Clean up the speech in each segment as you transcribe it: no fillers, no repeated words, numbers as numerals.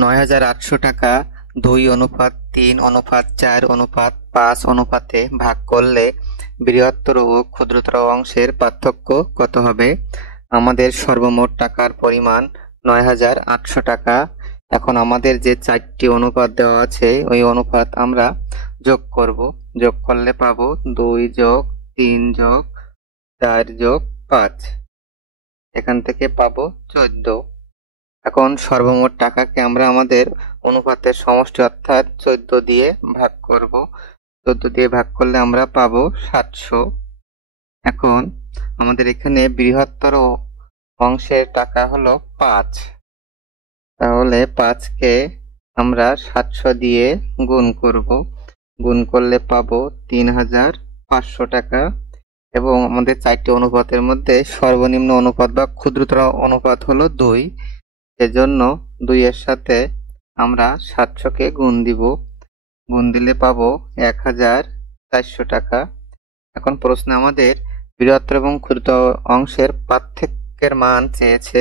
৯,৮০০ টাকা ২:৩:৪:৫ অনুপাতে ভাগ করলে বৃহত্তর ও ক্ষুদ্রতর অংশের পার্থক্য কত হবে? আমাদের সর্বমোট টাকার পরিমাণ ৯,৮০০ টাকা। এখন আমাদের যে ৪টি অনুপাত দেওয়া আছে ওই অনুপাত আমরা যোগ করব। যোগ করলে পাবো ২+৩+৪+৫। এখান থেকে পাবো ১৪। এখন সর্বমোট টাকাকে আমরা আমাদের অনুপাতের সমষ্টি অর্থাৎ ১৪ দিয়ে ভাগ করব। ১৪ দিয়ে ভাগ করলে আমরা পাবো ৭০০। এখন আমাদের এখানে বৃহত্তর অংশের টাকা হলো ৫। তাহলে ৫কে আমরা ৭০০ দিয়ে গুণ করব। গুণ করলে পাবো ৩,৫০০ টাকা। এবং আমাদের ৪টি অনুপাতের মধ্যে সর্বনিম্ন অনুপাত বা ক্ষুদ্রতর অনুপাত হলো ২। সেজন্য ২ এর সাথে আমরা ৭০০কে গুণ দিব। গুণ দিলে পাবো ১,৪০০ টাকা। এখন প্রশ্নে আমাদের বৃহত্তর এবং ক্ষুদ্রতর অংশের পার্থক্যের মান চেয়েছে,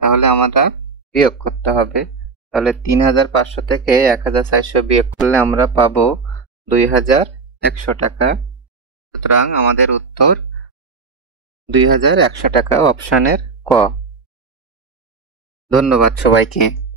তাহলে আমরা বিয়োগ করতে হবে। তাহলে ৩,৫০০ থেকে ১,৪০০ বিয়োগ করলে আমরা পাবো ২,১০০ টাকা। সুতরাং আমাদের উত্তর ২,১০০ টাকা, অপশনের ক। ধন্যবাদ সবাইকে।